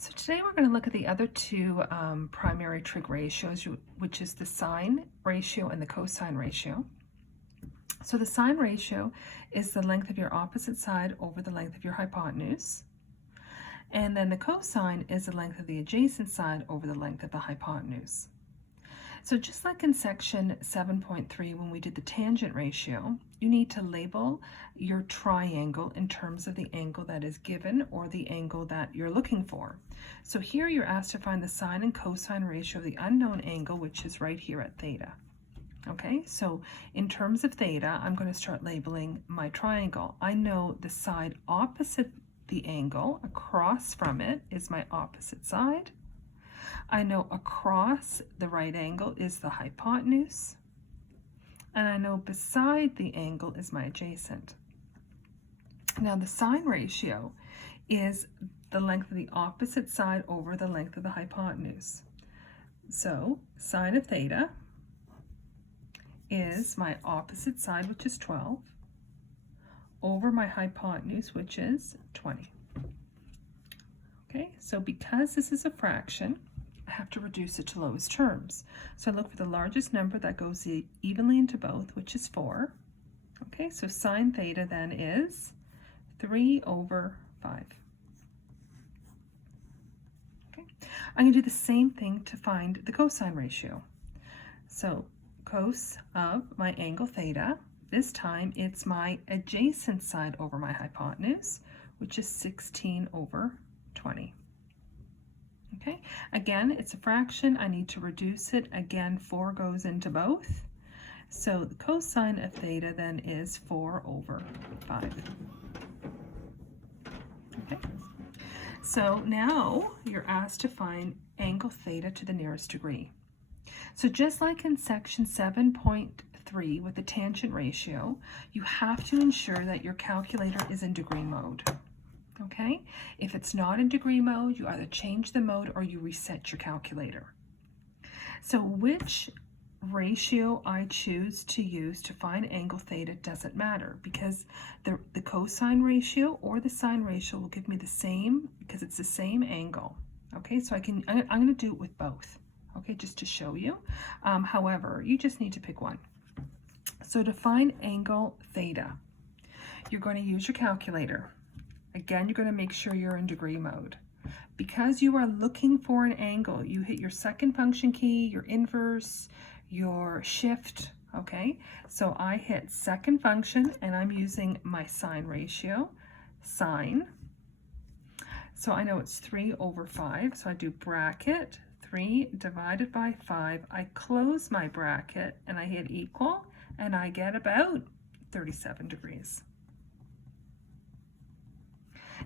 So today we're going to look at the other two primary trig ratios, which is the sine ratio and the cosine ratio. So the sine ratio is the length of your opposite side over the length of your hypotenuse. And then the cosine is the length of the adjacent side over the length of the hypotenuse. So just like in section 7.3 when we did the tangent ratio, you need to label your triangle in terms of the angle that is given or the angle that you're looking for. So here you're asked to find the sine and cosine ratio of the unknown angle, which is right here at theta. Okay, so in terms of theta, I'm going to start labeling my triangle. I know the side opposite the angle across from it is my opposite side. I know across the right angle is the hypotenuse, and I know beside the angle is my adjacent. Now the sine ratio is the length of the opposite side over the length of the hypotenuse. So sine of theta is my opposite side, which is 12, over my hypotenuse, which is 20. Okay, so because this is a fraction, I have to reduce it to lowest terms. So I look for the largest number that goes evenly into both, which is 4. Okay, so sine theta then is 3 over 5. Okay, I'm going to do the same thing to find the cosine ratio. So cos of my angle theta, this time it's my adjacent side over my hypotenuse, which is 16 over 20. Okay, again, it's a fraction. I need to reduce it. Again, 4 goes into both. So the cosine of theta then is 4 over 5. Okay, so now you're asked to find angle theta to the nearest degree. So just like in section 7.3 with the tangent ratio, you have to ensure that your calculator is in degree mode. Okay, if it's not in degree mode, you either change the mode or you reset your calculator. So which ratio I choose to use to find angle theta doesn't matter, because the cosine ratio or the sine ratio will give me the same, because it's the same angle. Okay, so I'm going to do it with both, okay, just to show you. However, you just need to pick one. So to find angle theta, you're going to use your calculator. Again, you're going to make sure you're in degree mode. Because you are looking for an angle, you hit your second function key, your inverse, your shift, okay? So I hit second function and I'm using my sine ratio, sine. So I know it's 3 over 5, so I do bracket, 3 divided by 5. I close my bracket and I hit equal, and I get about 37 degrees.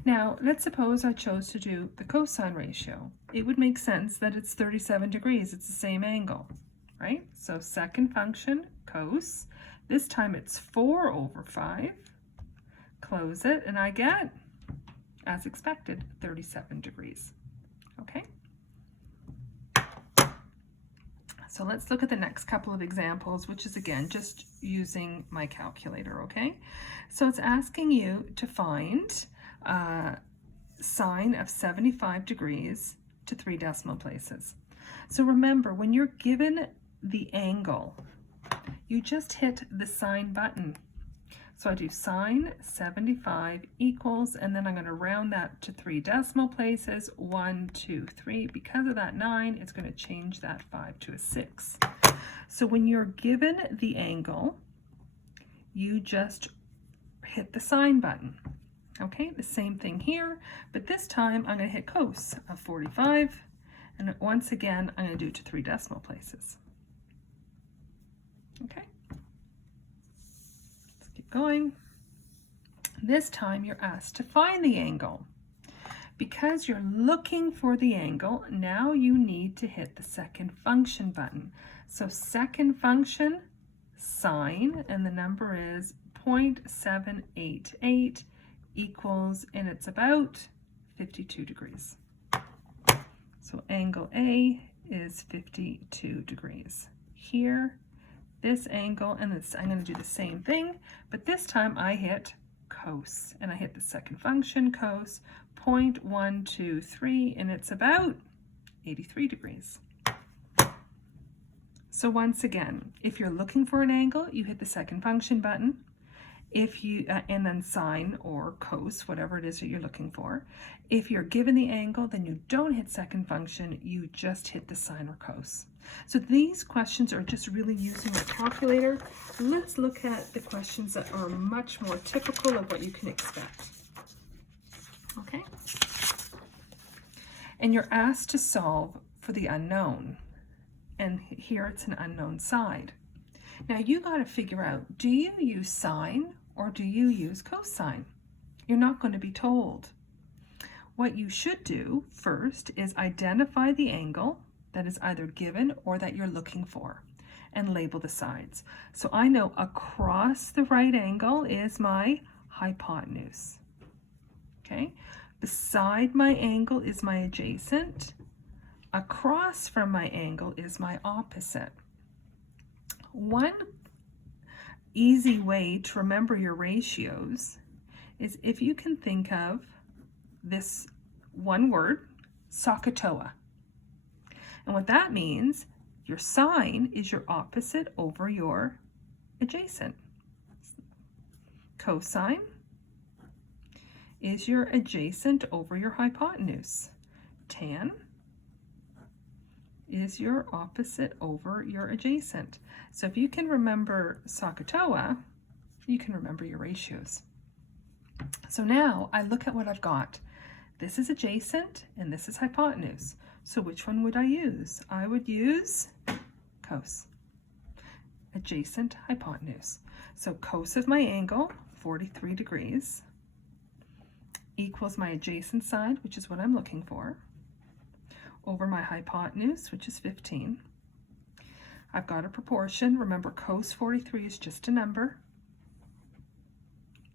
Now, let's suppose I chose to do the cosine ratio. It would make sense that it's 37 degrees. It's the same angle, right? So second function, cos. This time it's 4 over 5. Close it, and I get, as expected, 37 degrees. Okay? So let's look at the next couple of examples, which is, again, just using my calculator, okay? So it's asking you to find sine of 75 degrees to 3 decimal places. So remember, when you're given the angle, you just hit the sine button. So I do sine 75 equals, and then I'm going to round that to 3 decimal places, 1, 2, 3. Because of that 9, it's going to change that 5 to a 6. So when you're given the angle, you just hit the sine button. Okay, the same thing here, but this time I'm going to hit cos of 45, and once again I'm going to do it to 3 decimal places. Okay, let's keep going. This time you're asked to find the angle. Because you're looking for the angle, now you need to hit the second function button. So second function, sine, and the number is 0.788 equals, and it's about 52 degrees. So angle A is 52 degrees. Here, this angle, and this, I'm going to do the same thing, but this time I hit cos, and I hit the second function, cos 0.123, and it's about 83 degrees. So once again, if you're looking for an angle, you hit the second function button. If you and then sine or cos, whatever it is that you're looking for. If you're given the angle, then you don't hit second function, you just hit the sine or cos. So these questions are just really using a calculator. Let's look at the questions that are much more typical of what you can expect. Okay? And you're asked to solve for the unknown. And here it's an unknown side. Now you got to figure out, do you use sine or do you use cosine? You're not going to be told. What you should do first is identify the angle that is either given or that you're looking for and label the sides. So I know across the right angle is my hypotenuse. Okay? Beside my angle is my adjacent. Across from my angle is my opposite. One easy way to remember your ratios is if you can think of this one word, SOHCAHTOA. And what that means, your sine is your opposite over your adjacent. Cosine is your adjacent over your hypotenuse. Tan is your opposite over your adjacent. So if you can remember SOHCAHTOA, you can remember your ratios. So now I look at what I've got. This is adjacent and this is hypotenuse. So which one would I use? I would use cos. Adjacent, hypotenuse. So cos of my angle, 43 degrees, equals my adjacent side, which is what I'm looking for, over my hypotenuse, which is 15. I've got a proportion. Remember, cos 43 is just a number.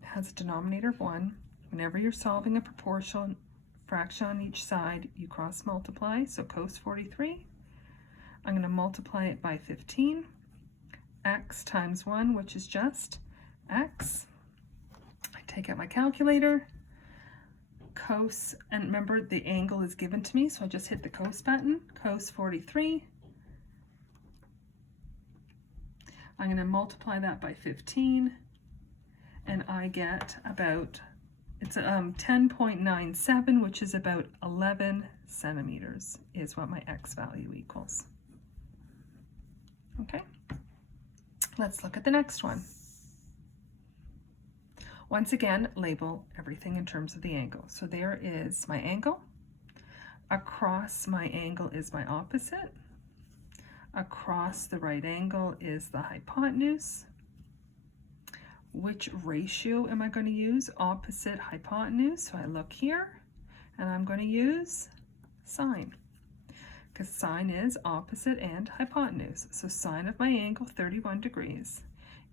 It has a denominator of 1. Whenever you're solving a proportion fraction on each side, you cross multiply. So cos 43, I'm going to multiply it by 15. X times 1, which is just x. I take out my calculator. Cos, and remember the angle is given to me, so I just hit the cos button. Cos 43. I'm going to multiply that by 15, and I get about, it's 10.97, which is about 11 centimeters is what my x value equals. Okay, let's look at the next one. Once again, label everything in terms of the angle. So there is my angle. Across my angle is my opposite. Across the right angle is the hypotenuse. Which ratio am I going to use? Opposite, hypotenuse. So I look here and I'm going to use sine, because sine is opposite and hypotenuse. So sine of my angle, 31 degrees,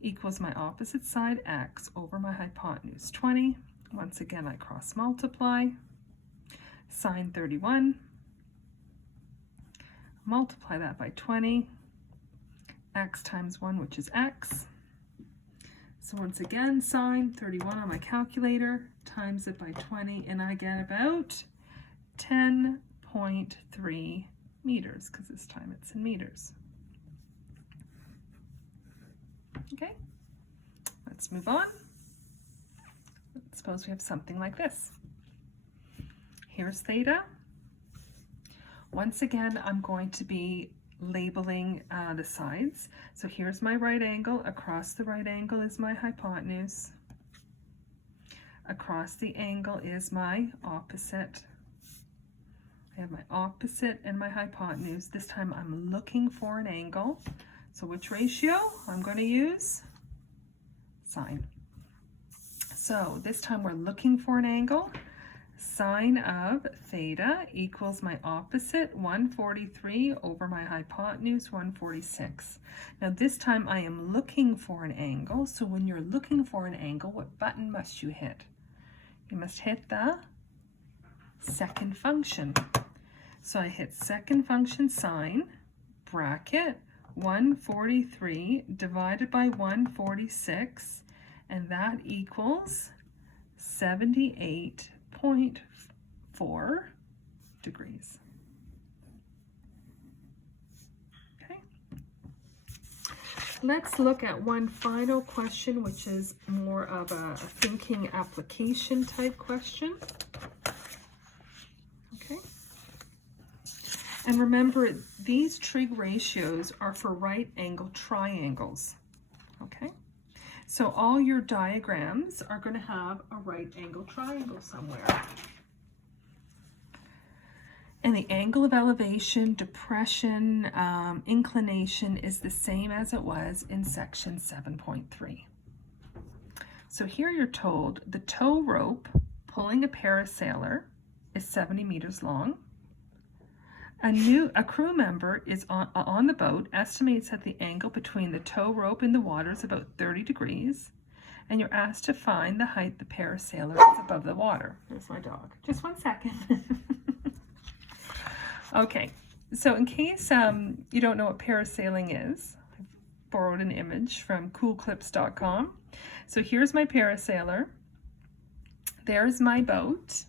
equals my opposite side, x, over my hypotenuse, 20. Once again, I cross multiply. Sine 31. Multiply that by 20. X times 1, which is x. So once again, sine 31 on my calculator, times it by 20, and I get about 10.3 meters, because this time it's in meters. Okay, let's move on. Suppose we have something like this. Here's theta. Once again, I'm going to be labeling the sides. So here's my right angle. Across the right angle is my hypotenuse. Across the angle is my opposite. I have my opposite and my hypotenuse. This time I'm looking for an angle. So which ratio? I'm going to use sine. So this time we're looking for an angle. Sine of theta equals my opposite, 143, over my hypotenuse, 146. Now this time I am looking for an angle. So when you're looking for an angle, what button must you hit? You must hit the second function. So I hit second function sine, bracket, 143 divided by 146, and that equals 78.4 degrees. Okay. Let's look at one final question, which is more of a thinking application type question. Okay. And remember, these trig ratios are for right angle triangles. Okay. So all your diagrams are going to have a right angle triangle somewhere. And the angle of elevation, depression, inclination is the same as it was in section 7.3. So here you're told the tow rope pulling a parasailer is 70 meters long. A crew member is on the boat, estimates that the angle between the tow rope and the water is about 30 degrees, and you're asked to find the height the parasailer is above the water. There's my dog. Just one second. Okay, so in case you don't know what parasailing is, I borrowed an image from coolclips.com. So here's my parasailer. There's my boat.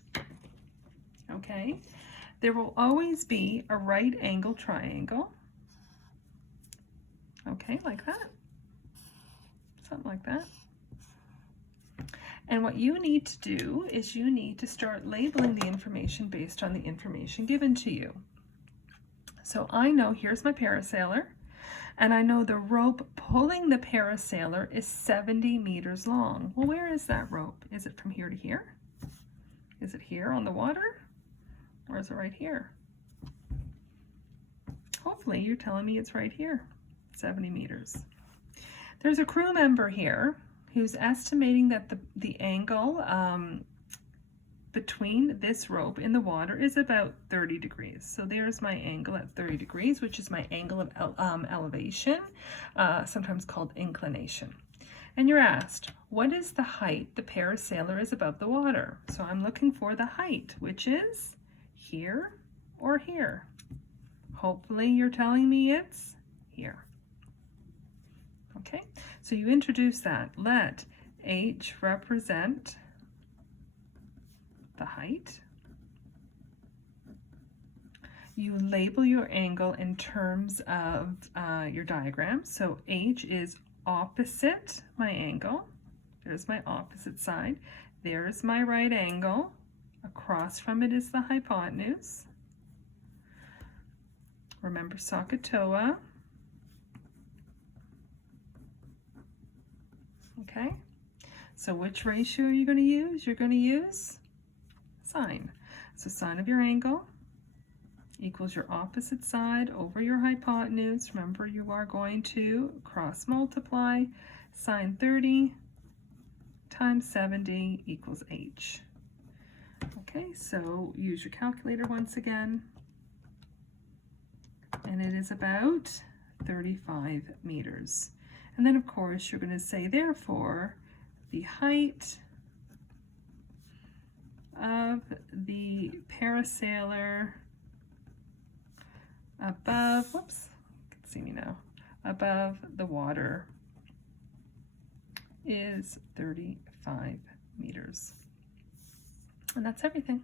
Okay. There will always be a right angle triangle. Okay, like that. Something like that. And what you need to do is you need to start labeling the information based on the information given to you. So I know here's my parasailer, and I know the rope pulling the parasailer is 70 meters long. Well, where is that rope? Is it from here to here? Is it here on the water? Or is it right here? Hopefully you're telling me it's right here, 70 meters. There's a crew member here who's estimating that the angle between this rope in the water is about 30 degrees. So there's my angle at 30 degrees, which is my angle of elevation, sometimes called inclination. And you're asked, what is the height the parasailer is above the water? So I'm looking for the height, which is here or here. Hopefully you're telling me it's here. Okay, so you introduce that. Let h represent the height. You label your angle in terms of your diagram. So h is opposite my angle. There's my opposite side. There's my right angle. Across from it is the hypotenuse. Remember SOHCAHTOA. Okay, so which ratio are you going to use? You're going to use sine. So sine of your angle equals your opposite side over your hypotenuse. Remember, you are going to cross multiply. Sine 30 times 70 equals h. Okay, so use your calculator once again, and it is about 35 meters. And then of course you're going to say, therefore, the height of the parasailer above, whoops, you can see me now, above the water is 35 meters. And that's everything.